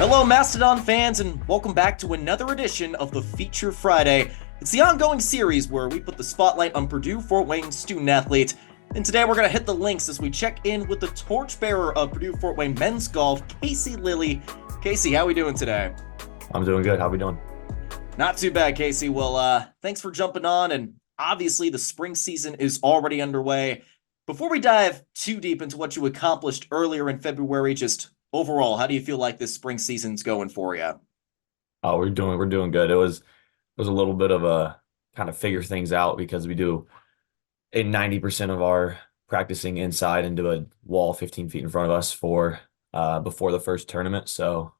Hello, Mastodon fans, and welcome back to another edition of the Feature Friday. It's the ongoing series where we put the spotlight on Purdue Fort Wayne student athlete. And today we're going to hit the links as we check in with the torchbearer of Purdue Fort Wayne men's golf, Kasey Lilly. Kasey, how are we doing today? I'm doing good. How are we doing? Not too bad, Kasey. Well, thanks for jumping on, and obviously the spring season is already underway. Before we dive too deep into what you accomplished earlier in February, just overall, how do you feel like this spring season's going for you? Oh, we're doing good. It was a little bit of a kind of figure things out because we do 90% of our practicing inside into a wall 15 feet in front of us for before the first tournament. So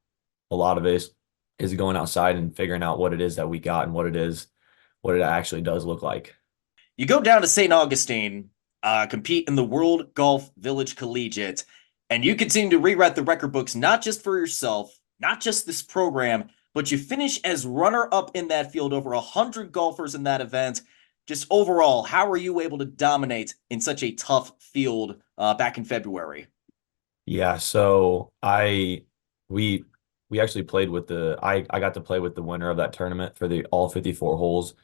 a lot of it is going outside and figuring out what it is that we got and what it actually does look like. You go down to St. Augustine, compete in the World Golf Village Collegiate, and you continue to rewrite the record books, not just for yourself, not just this program, but you finish as runner-up in that field, over 100 golfers in that event. Just overall, how are you able to dominate in such a tough field back in February? Yeah, so we we actually played with I got to play with the winner of that tournament for the all 54 holes.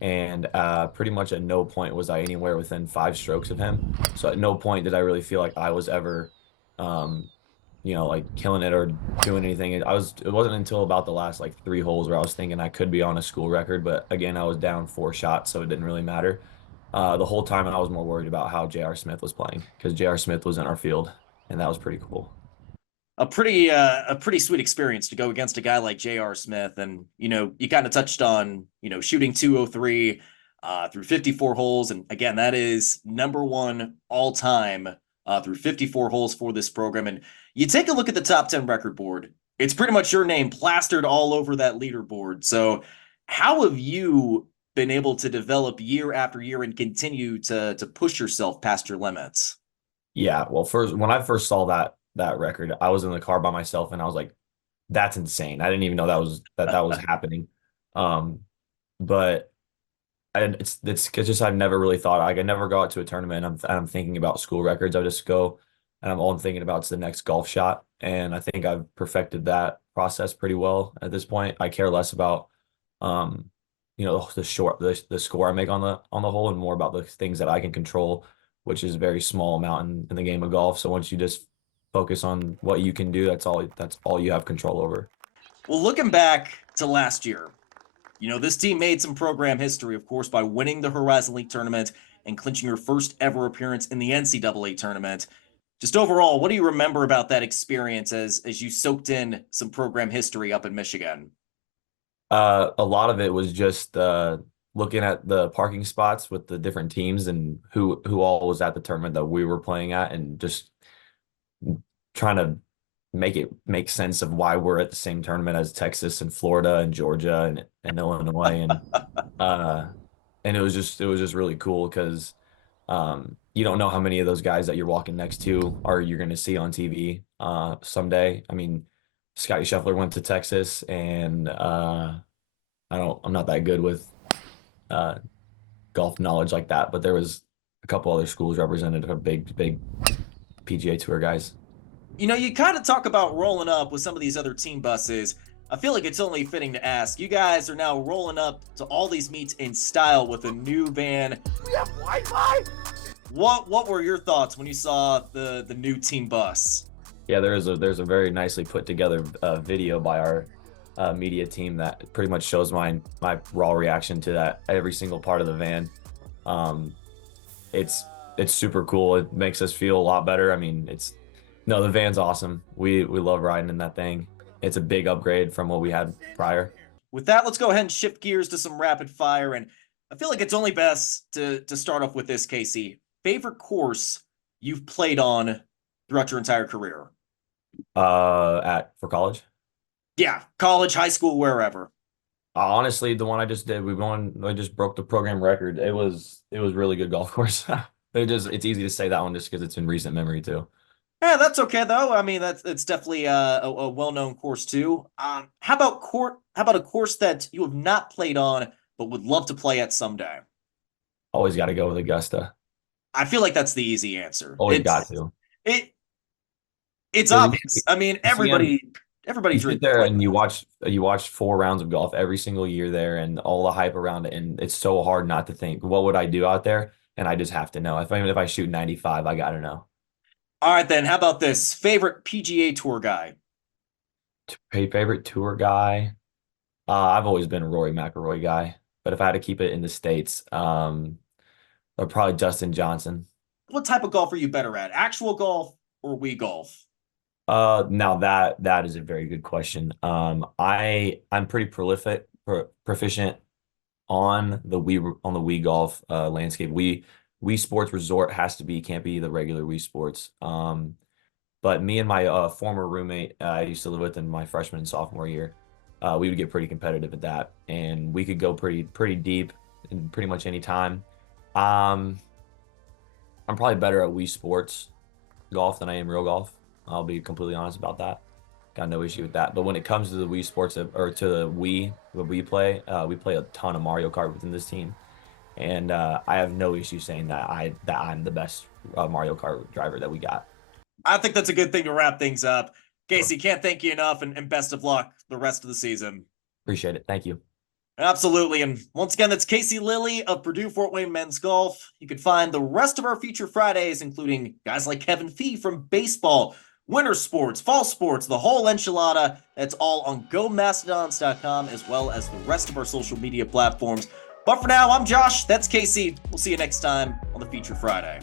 And pretty much at no point was I anywhere within 5 strokes of him. So at no point did I really feel like I was ever, um, like killing it or doing anything. It wasn't until about the last like 3 holes where I was thinking I could be on a school record, but again, I was down 4 shots, so it didn't really matter. The whole time I was more worried about how J.R. Smith was playing because J.R. Smith was in our field, and that was pretty cool. A pretty sweet experience to go against a guy like J.R. Smith. And you kind of touched on shooting 203 through 54 holes, and again, that is number one all time through 54 holes for this program. And you take a look at the top 10 record board, it's pretty much your name plastered all over that leaderboard. So how have you been able to develop year after year and continue to push yourself past your limits? Yeah, well, first when I first saw that record, I was in the car by myself, and I was like, "That's insane!" I didn't even know that was happening. Um, but it's just I've never really thought like I never go out to a tournament and I'm thinking about school records. I just go and I'm thinking about is the next golf shot, and I think I've perfected that process pretty well at this point. I care less about um the score I make on the hole and more about the things that I can control, which is a very small amount in the game of golf. So once you just focus on what you can do, that's all you have control over. Well, looking back to last year, this team made some program history, of course, by winning the Horizon League tournament and clinching your first ever appearance in the NCAA tournament. Just overall, what do you remember about that experience as you soaked in some program history up in Michigan? A lot of it was just looking at the parking spots with the different teams and who all was at the tournament that we were playing at, and just trying to make it make sense of why we're at the same tournament as Texas and Florida and Georgia and Illinois, uh and it was just really cool because you don't know how many of those guys that you're walking next to are you're going to see on TV someday. I mean, Scotty Scheffler went to Texas, and I'm not that good with uh golf knowledge like that, but there was a couple other schools represented for big PGA Tour guys. You kind of talk about rolling up with some of these other team buses. I feel like it's only fitting to ask. You guys are now rolling up to all these meets in style with a new van. We have Wi-Fi? What were your thoughts when you saw the new team bus? Yeah, there's a very nicely put together video by our media team that pretty much shows my raw reaction to that every single part of the van. Um, it's super cool. It makes us feel a lot better. I mean, no, the van's awesome. We love riding in that thing. It's a big upgrade from what we had prior. With that, let's go ahead and shift gears to some rapid fire. And I feel like it's only best to start off with this, Kasey. Favorite course you've played on throughout your entire career? At for college. Yeah, college, high school, wherever. Honestly, the one I just did, I just broke the program record. It was really good golf course. It's easy to say that one just because it's in recent memory too. Yeah, that's okay though. I mean, it's definitely a well-known course too. How about a course that you have not played on but would love to play at someday? Always got to go with Augusta. I feel like that's the easy answer. Always got to. It it's Because obvious. I mean, you see on everybody. everybody You sit dreams of there playing and that. you watch 4 rounds of golf every single year there, and all the hype around it, and it's so hard not to think, what would I do out there? And I just have to know. If I shoot 95, I gotta know. All right, then. How about this? Favorite PGA Tour guy? Favorite tour guy? I've always been a Rory McIlroy guy, but if I had to keep it in the States, probably Justin Johnson. What type of golf are you better at? Actual golf or Wii golf? Now that is a very good question. I'm pretty proficient on the Wii Golf landscape. Wii Sports Resort can't be the regular Wii Sports. But me and my former roommate I used to live with in my freshman and sophomore year, we would get pretty competitive at that, and we could go pretty deep in pretty much any time. Um, I'm probably better at Wii Sports golf than I am real golf. I'll be completely honest about that. Got no issue with that. But when it comes to the Wii Sports or to the Wii, what we play a ton of Mario Kart within this team, and I have no issue saying that I'm the best Mario Kart driver that we got. I think that's a good thing to wrap things up. Sure. Kasey, can't thank you enough, and best of luck the rest of the season. Appreciate it. Thank you. Absolutely. And once again, that's Kasey Lilly of Purdue Fort Wayne Men's Golf. You can find the rest of our feature Fridays, including guys like Kevin Fee from baseball, winter sports, fall sports, the whole enchilada. That's all on GoMastodons.com, as well as the rest of our social media platforms. But for now, I'm Josh. That's Kasey. We'll see you next time on the Feature Friday.